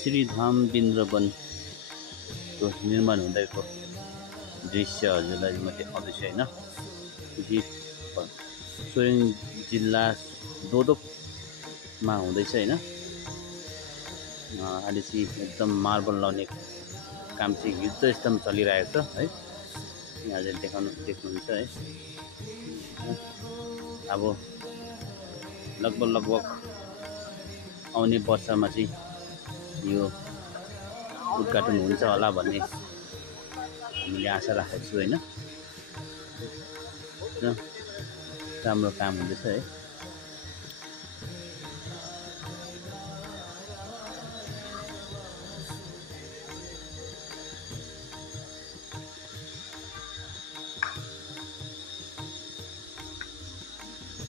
श्रीधाम वृन्दावनको निर्माण हुँदैको दृश्य हजुरलाई म देखाउँदैछु होइन। सोरेङ जिल्ला दोदोकमा हुँदैछ होइन। अहिले चाहिँ एकदम मार्बल लाउने काम चाहिँ युद्ध स्तरमा चलिरहेको छ है। यहाँले देख्नुहुन्छ है। अब लगभग आउने वर्षमा चाहिँ यो उद्घाटन हुन्छ होला भन्ने हामीले आशा राखेको छु होइन। राम्रो काम हुँदैछ है।